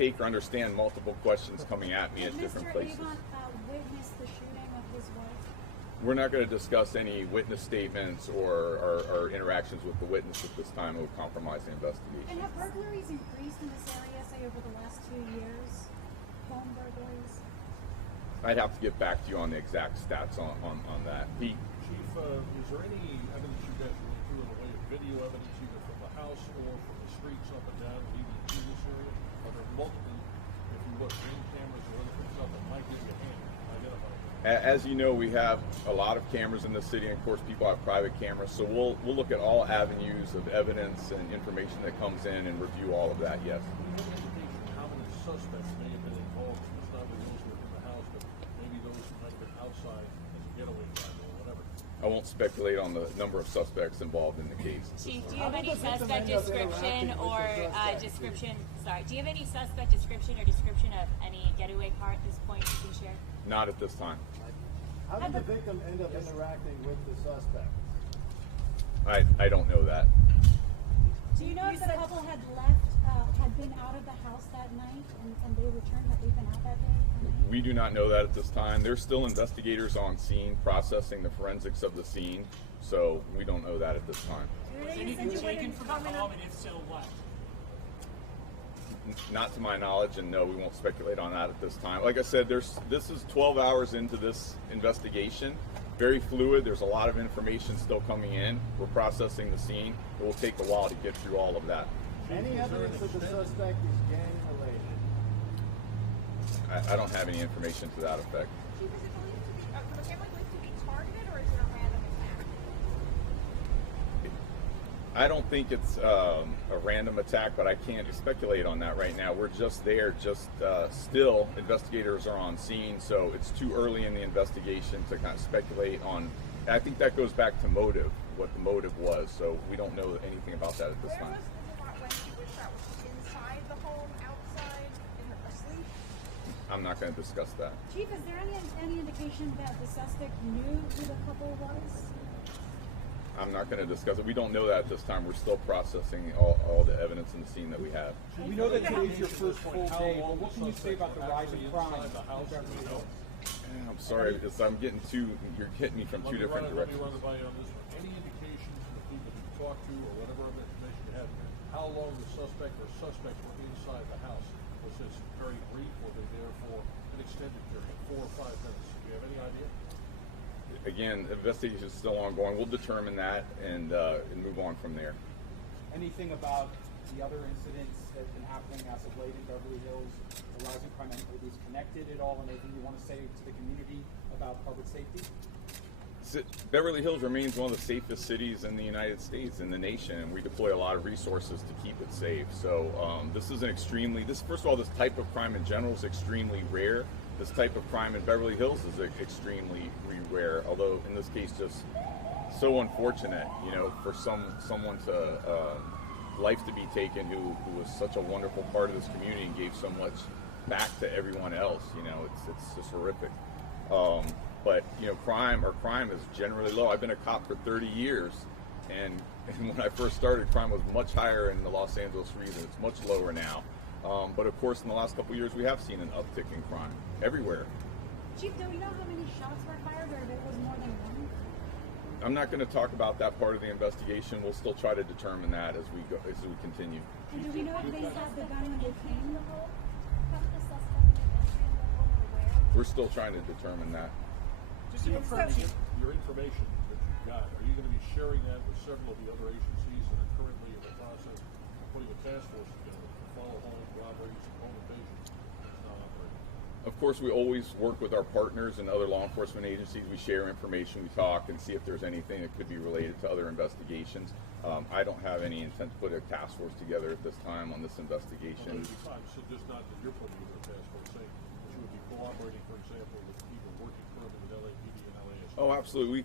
take or understand multiple questions coming at me at different places. Mr. Avant witnessed the shooting of his wife. We're not going to discuss any witness statements or interactions with the witness at this time. It would compromise the investigation. And have burglaries increased in this area, say, over the last 2 years? Home burglaries? I'd have to get back to you on the exact stats on that. Pete? Chief, is there any evidence you guys went through in the way of video evidence, either from the house or from the streets up and down leading to this area? Are there multiple, if you look, ring cameras or other things up that might give you a hand identifying them? As you know, we have a lot of cameras in the city, and of course people have private cameras, so we'll look at all avenues of evidence and information that comes in and review all of that, yes. Do you have any indication how many suspects may have been involved? It's not only those who were in the house, but maybe those who might have been outside as a getaway driver or whatever? I won't speculate on the number of suspects involved in the case. Chief, do you have any suspect description or description? Sorry, do you have any suspect description or description of any getaway car at this point you can share? Not at this time. How did the victim end up interacting with the suspect? I don't know that. Do you know if the couple had left, had been out of the house that night and they returned? Had they been out that day? We do not know that at this time. There's still investigators on scene processing the forensics of the scene, so we don't know that at this time. Was anything taken from the home, and if so, what? Not to my knowledge, and no, we won't speculate on that at this time. Like I said, this is 12 hours into this investigation. Very fluid. There's a lot of information still coming in. We're processing the scene. It will take a while to get through all of that. Any evidence that the suspect is gang related? I don't have any information to that effect. Chief, is it believed to be, from a family believed to be targeted, or is it a random attack? I don't think it's a random attack, but I can't speculate on that right now. We're just there, still investigators are on scene, so it's too early in the investigation to kind of speculate on. I think that goes back to motive, what the motive was, so we don't know anything about that at this time. Where was the lot when she was shot? Was she inside the home, outside, asleep? I'm not going to discuss that. Chief, is there any indication that the suspect knew who the couple was? I'm not going to discuss it. We don't know that at this time. We're still processing all the evidence in the scene that we have. We know that today's your first full day, but what can you say about the rise in crime in Beverly Hills? I'm sorry, you're hitting me from two different directions. Let me run it by you on this one. Any indications from the people you talked to or whatever other information you have, how long the suspect or suspects were inside the house? Was this very brief? Were they there for an extended period, 4 or 5 minutes? Do you have any idea? Again, the investigation is still ongoing. We'll determine that and move on from there. Anything about the other incidents that have been happening as of late in Beverly Hills, the rise in crime, are these connected at all? And anything you want to say to the community about public safety? Beverly Hills remains one of the safest cities in the United States, in the nation, and we deploy a lot of resources to keep it safe. So this is first of all, this type of crime in general is extremely rare. This type of crime in Beverly Hills is extremely rare, although in this case just so unfortunate, for someone to life to be taken who was such a wonderful part of this community and gave so much back to everyone else. It's just horrific. But crime is generally low. I've been a cop for 30 years, and when I first started, crime was much higher in the Los Angeles region. It's much lower now. But of course, in the last couple of years, we have seen an uptick in crime everywhere. Chief, do we know how many shots were fired, or if it was more than one? I'm not going to talk about that part of the investigation. We'll still try to determine that as we continue. And do we know if they had the gun when they came to the home? How did the suspect make entry into the home, or where? We're still trying to determine that. Just to confirm, your information that you've got, are you going to be sharing that with several of the other agencies that are currently in the process of putting a task force together to follow home robberies and home invasions? Of course, we always work with our partners and other law enforcement agencies. We share information, we talk, and see if there's anything that could be related to other investigations. I don't have any intent to put a task force together at this time on this investigation. So just not that you're putting together a task force, saying that you would be cooperating, for example, with people working currently with LAPD and LASD. Oh, absolutely.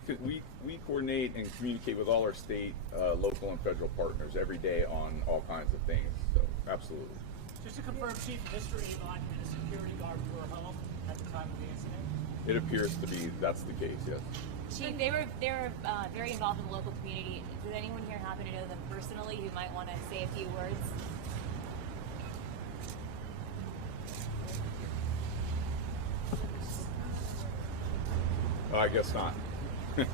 We coordinate and communicate with all our state, local, and federal partners every day on all kinds of things. So, absolutely. Just to confirm, Chief, Mr. Avant and a security guard were home at the time of the incident? It appears to be that's the case, yes. Chief, they were very involved in the local community. Does anyone here happen to know them personally who might want to say a few words? I guess not. Chief,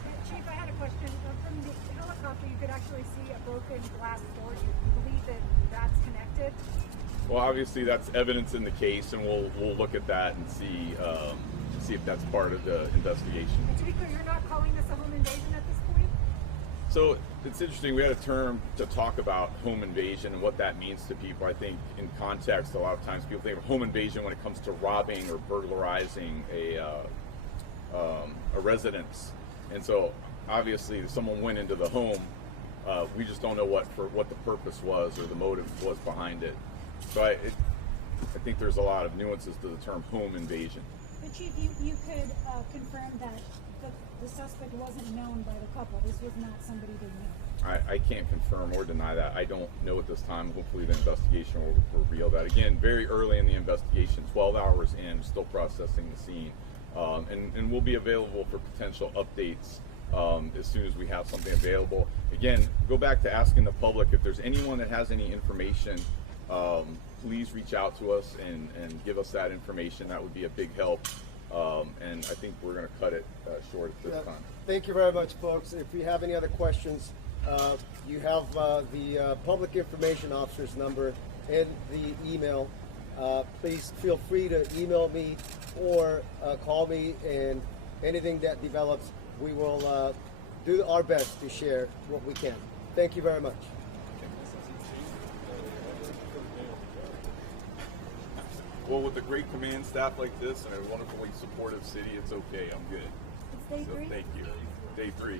I had a question. From the helicopter, you could actually see a broken glass door. Do you believe that that's connected? Well, obviously that's evidence in the case, and we'll look at that and see if that's part of the investigation. And to be clear, you're not calling this a home invasion at this point? So it's interesting. We had a term to talk about home invasion and what that means to people. I think in context, a lot of times people think of home invasion when it comes to robbing or burglarizing a residence. And so obviously, if someone went into the home, we just don't know what the purpose was or the motive was behind it. So I think there's a lot of nuances to the term home invasion. But Chief, you could confirm that the suspect wasn't known by the couple. This was not somebody they knew. I can't confirm or deny that. I don't know at this time. Hopefully the investigation will reveal that. Again, very early in the investigation, 12 hours in, still processing the scene. And we'll be available for potential updates as soon as we have something available. Again, go back to asking the public if there's anyone that has any information, please reach out to us and give us that information. That would be a big help. And I think we're going to cut it short at this time. Thank you very much, folks. If you have any other questions, you have the public information officer's number and the email. Please feel free to email me or call me, and anything that develops, we will do our best to share what we can. Thank you very much. Well, with a great command staff like this and a wonderfully supportive city, it's okay. I'm good. It's day So 3? thank you. Day 3.